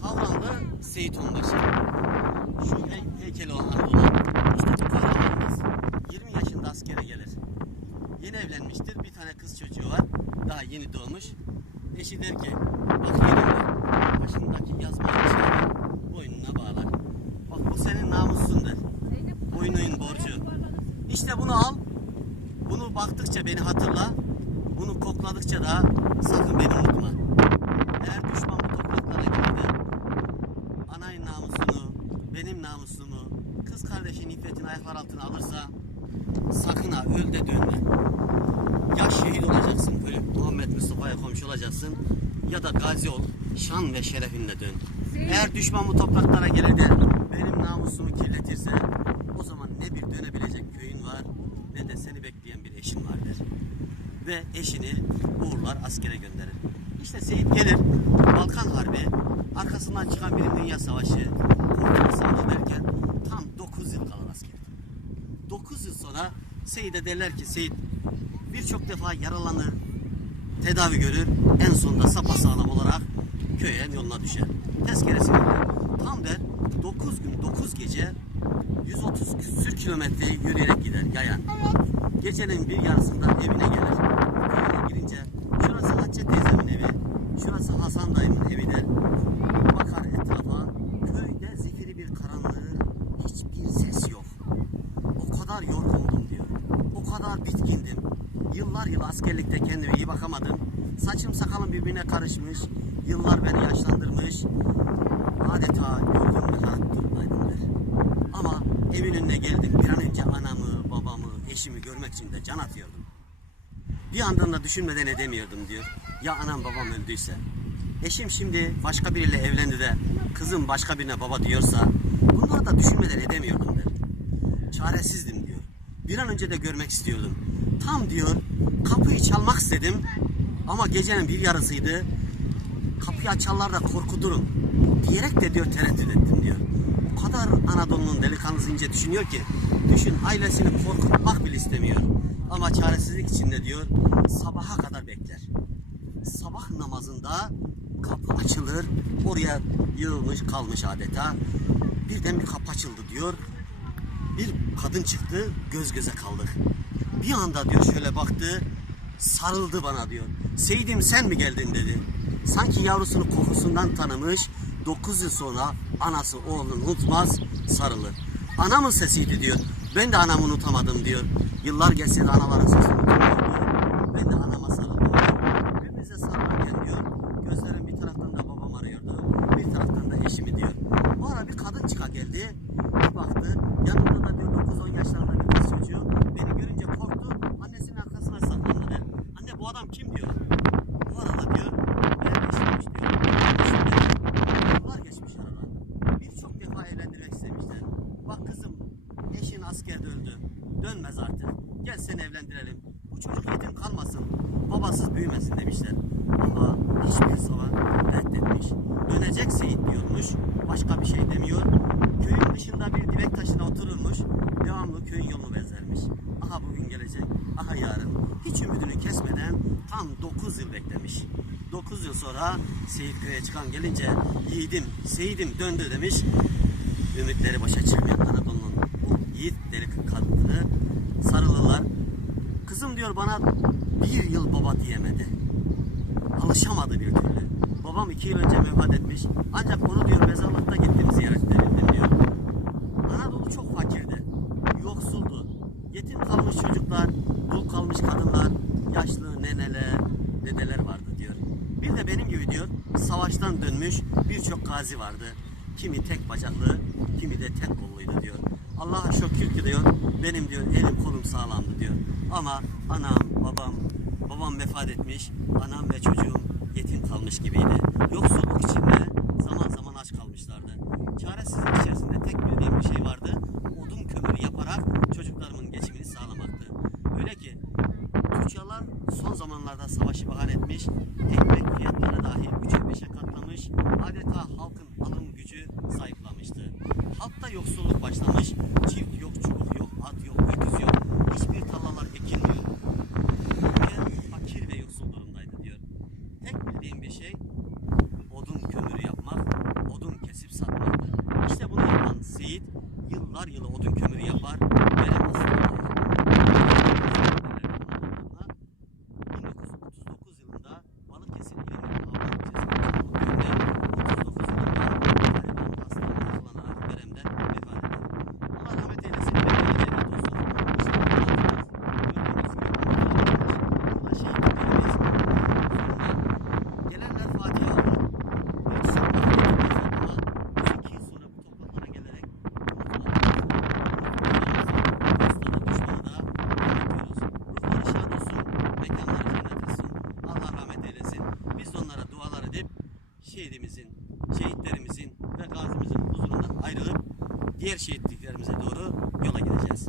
Havranlı Seyit Onbaşı. Şu hey- heykeli olan. İşte bu kahramanımız 20 yaşında askere gelir. Yeni evlenmiştir. Bir tane kız çocuğu var. Daha yeni doğmuş. Eşi der ki bak der. Başındaki yazmayı çıkar. Boynuna bağlar. Bak bu senin namusun der. Boynunun borcu. İşte bunu al. Bunu baktıkça beni hatırla. Bunu kokladıkça da sakın beni unutma. Eğer düşman bu topraklara girdi, anayın namusunu, benim namusumu, kız kardeşin iffetini ayaklar altına alırsa sakın ha öl de dönme. Ya şehit olacaksın böyle Muhammed Mustafa'ya komşu olacaksın ya da gazi ol şan ve şerefinle dön. Eğer düşman bu topraklara gelir de benim namusumu kirletirse o zaman ne bir dönebilecek köyün var ne de seni bekleyen bir eşin var der. Ve eşini uğurlar askere gönderir. İşte Seyit gelir Balkan Harbi arkasından çıkan bir dünya savaşı Kurtuluş Savaşı derken tam 9 yıl kalır askerde. 9 yıl sonra Seyit'e derler ki Seyit birçok defa yaralanır, tedavi görür, en sonunda sapasağlam olarak köye yoluna düşer. Tezkeresini alır. Tam der 9 gün 9 gece 130 küsür kilometreyi yürüyerek gider yayan. Gecenin bir yarısında evine gelir. Şurası Hasan dayımın evi der. Bakar etrafa, köyde zifiri bir karanlığı, hiçbir ses yok. O kadar yorgundum diyor. O kadar bitkindim. Yıllar yıl askerlikte kendime iyi bakamadım. Saçım sakalım birbirine karışmış. Yıllar beni yaşlandırmış. Adeta yorgun bir hayat durumdaydım der. Ama evin önüne geldim. Bir an önce anamı, babamı, eşimi görmek için de can atıyordum. Bir yandan da düşünmeden edemiyordum diyor. Ya anam babam öldüyse? Eşim şimdi başka biriyle evlendi de kızım başka birine baba diyorsa bunları da düşünmeden edemiyordum der. Çaresizdim diyor. Bir an önce de görmek istiyordum. Tam diyor kapıyı çalmak istedim ama gecenin bir yarısıydı. Kapıyı açarlar da korkudurum diyerek de diyor tereddüt ettim diyor. O kadar Anadolu'nun delikanlısı ince düşünüyor ki düşün ailesini korkutmak bile istemiyor. Ama çaresizlik içinde diyor sabaha kadar bekler. Sabah namazında kapı açılır. Oraya yığılmış kalmış adeta. Birden bir kapı açıldı diyor. Bir kadın çıktı göz göze kaldık. Bir anda diyor şöyle baktı sarıldı bana diyor. Seydim sen mi geldin dedi. Sanki yavrusunu kokusundan tanımış. 9 yıl sonra anası oğlunu unutmaz sarılır. Anamın sesiydi diyor. Ben de anamı unutamadım diyor. Yıllar geçse de anaların sesini unutmuyordu. Ben de anama sarıldım. Birbirimize sarılarken diyor. Gözlerim bir taraftan da babam arıyordu. Bir taraftan da eşimi diyor. Bu ara bir kadın çıka geldi. Bir baktı. Yanında da diyor 9-10 yaşlarında bir kız çocuğu. Beni görünce korktu. Annesinin arkasına saklandı der. Anne bu adam kim diyor. Bu arada diyor. Ben eşimmiş diyor. Eşim de yıllar geçmiş aradan. Birçok defa evlendirmek istemişler. Bak kızım eşin askerde öldü. Dönmez artık. Gel seni evlendirelim. Bu çocuk yetim kalmasın. Babasız büyümesin demişler. Ama hiçbir zaman reddetmiş. Dönecek Seyit diyormuş. Başka bir şey demiyor. Köyün dışında bir direk taşına otururmuş. Devamlı köyün yolunu bezlermiş. Aha bugün gelecek. Aha yarın. Hiç ümidini kesmeden tam 9 yıl beklemiş. 9 yıl sonra Seyit köye çıkan gelince yiğidim, Seyit'im döndü demiş. Ümitleri boşa çıkmayan Anadolu'nun bu yiğit deli kadını sarılırlar. Kızım diyor bana bir yıl baba diyemedi. Alışamadı bir türlü. Babam iki yıl önce vefat etmiş. Ancak onu diyor mezarlıkta gittim ziyaret edebildim diyor. Anadolu çok fakirdi. Yoksuldu. Yetim kalmış çocuklar, dul kalmış kadınlar, yaşlı neneler, dedeler vardı diyor. Bir de benim gibi diyor savaştan dönmüş birçok gazi vardı. Kimi tek bacaklı, kimi de tek kolluydu diyor. Allah'a şükür ki diyor benim diyor elim kolum sağlamdı diyor. Ama anam, babam, babam vefat etmiş, anam ve çocuğum yetim kalmış gibiydi. Yoksulluk içinde zaman zaman aç kalmışlardı. Çaresizlik içerisinde tek bildiğim bir şey vardı. Odun kömürü yaparak çocuklarımın geçimini sağlamaktı. Öyle ki tüccarlar son zamanlarda savaşı bahane etmiş, yoksulluk başlamış, çift yok, çubuk yok, at yok, öküz yok, hiçbir tarlalar ekilmiyor. Ülke fakir ve yoksul durumdaydı diyor. Tek bildiğim bir şey odun kömürü yapmak, Mekanları cennet etsin. Allah rahmet eylesin. Biz de onlara dualar edip şehidimizin, şehitlerimizin ve gazimizin huzurundan ayrılıp diğer şehitliklerimize doğru yola gideceğiz.